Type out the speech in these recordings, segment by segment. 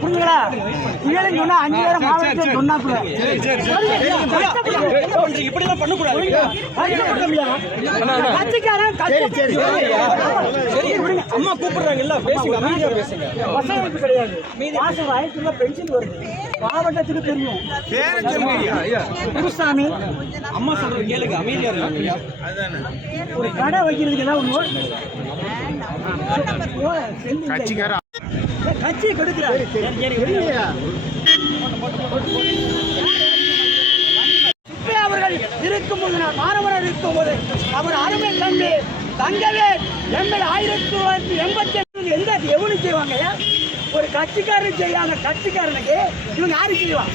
புரிஞ்சுங்களா? இவளும் சொன்னா 5000 மாவட்டத்தில் சொன்னாப்புல இப்படிலாம் பண்ணக்கூடாது. கட்சிக்காரன் அம்மா கூப்பிடுறாங்கல்ல, பேசுங்க, அமைதியா பேசுங்க. வசதி கிடையாது. மாசம் 1000 ரூபாய் பென்ஷன் வருது. மாவட்டத்துக்கு தெரியும். குருசாமி அம்மா சொல்றது கேளுங்க, அமைதியா இருங்க. ஒரு கடை வைக்கிறதுக்கு ஏதாவது கட்சி கொடுக்கிறாரு. அவர்கள் இருக்கும்போது மாணவர்கள் இருக்கும்போது அவர் அருமை தந்து தங்கவே எம்எல் 1987 எந்த எவனும் செய்வாங்க. ஒரு கட்சிக்காரன் செய்யாத கட்சிக்காரனுக்கு இவங்க யாரு செய்வாங்க?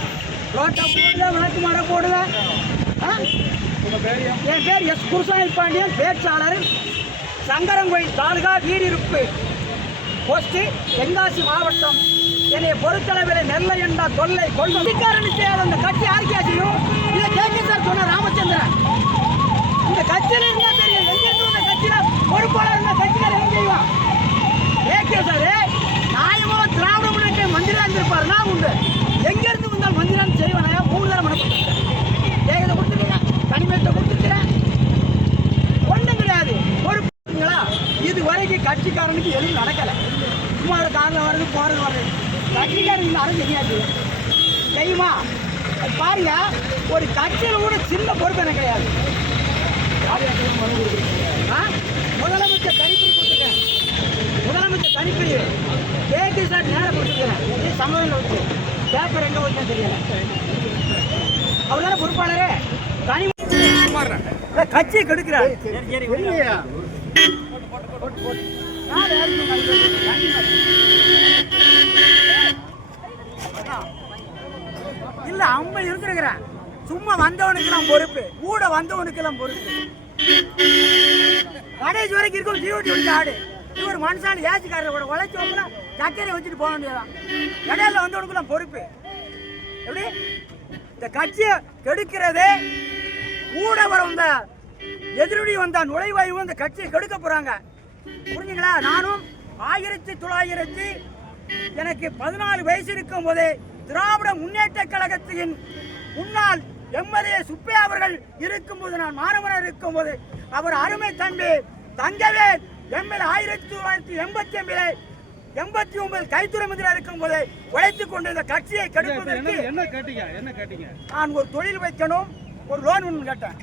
ரோட்டா போடுதா, விளக்கு மாட போடுதா. என் பேர் எஸ் குருசாமி பாண்டியன், பேச்சாளர், சங்கரங்கோயில் தாலுகா, வீடிருப்பு போஸ்ட், தென்காசி மாவட்டம். என்னை பொறுத்தளவில் நெல்லை என்ற தொல்லை கொள்கைக்காரன் செய்யாத அந்த கட்சி யாருக்கே செய்யும்? இதை கேட்க சார் சொன்ன ராமச்சந்திரன். இந்த கட்சியில் இருந்தா தெரியும். எங்கிருந்து இந்த கட்சியில பொறுப்பாளர் இருந்த கட்சிக்காரர் என்ன செய்வான்? கேட்க சார் நியாயமா திராவிட முன்னேற்ற மந்திரியா இருந்திருப்பாருன்னா உண்டு. எங்கிருந்து வந்தால் மந்திரான்னு செய்வானா? 3 தடவை மனப்பட்டு ஏகத்தை கொடுத்துருக்கேன், தனிமேட்டை கொடுத்துருக்கிறேன், ஒன்றும் கிடையாது. பொறுப்புங்களா? இது வரைக்கும் கட்சிக்காரனுக்கு எதுவும் நடக்கலை. சும்மா காரில் வர்றது போகிறது வர்றது. கட்சிக்காரன் இந்த அரசு தெரியாது செய்யுமா? பாருங்க, ஒரு கட்சியில் கூட சின்ன பொறுப்பு எனக்கு கிடையாது. முதலமைச்சர் தனிப்பிரிவு கொடுத்துருக்கேன். முதலமைச்சர் தனிப்பிரிவு கேட்டு சார் நேரம் கொடுத்துருக்கிறேன். சமூகத்தில் வச்சு பேப்பர் எங்கே வச்சா தெரியல. அவர் தானே பொறுப்பாளரே. தனி கட்சியை கெடுக்கிறார். இல்ல அம்மா இருக்கிறேன். சும்மா வந்தவனுக்கெல்லாம் பொறுப்பு, கூட வந்தவனுக்கெல்லாம் பொறுப்பு. கடைசி வரைக்கும் இருக்கும் டியூட்டி வந்து ஆடு. இவர் மனுஷான் ஏசிக்காரர் உழைச்சவங்கள சக்கரை வச்சுட்டு போக வேண்டியதான். இடையில வந்தவனுக்கெல்லாம் பொறுப்பு. எப்படி இந்த கட்சியை கெடுக்கிறதே கூட வந்த எதிரொலி வந்த நுழைவாயு இந்த கட்சியை கெடுக்க போறாங்க. புரிஞ்சுங்களா? நானும் 1900 எனக்கு 14 வயசு இருக்கும் போதே திராவிட முன்னேற்ற கழகத்தின் முன்னாள் எம்எல்ஏ சுப்பையா அவர்கள் இருக்கும்போது, நான் மாணவராக இருக்கும் போது, அவர் அருமை தம்பி தங்கவேல் எம்எல்ஏ 1989 கைத்துறை மந்திரியாக இருக்கும் போது உழைத்துக் கொண்டு இந்த கட்சியை கெடுப்பதற்கு என்ன கேட்டீங்க? நான் ஒரு தொழில் வைக்கணும், ஒரு லோன் ஒன்று கேட்டேன்.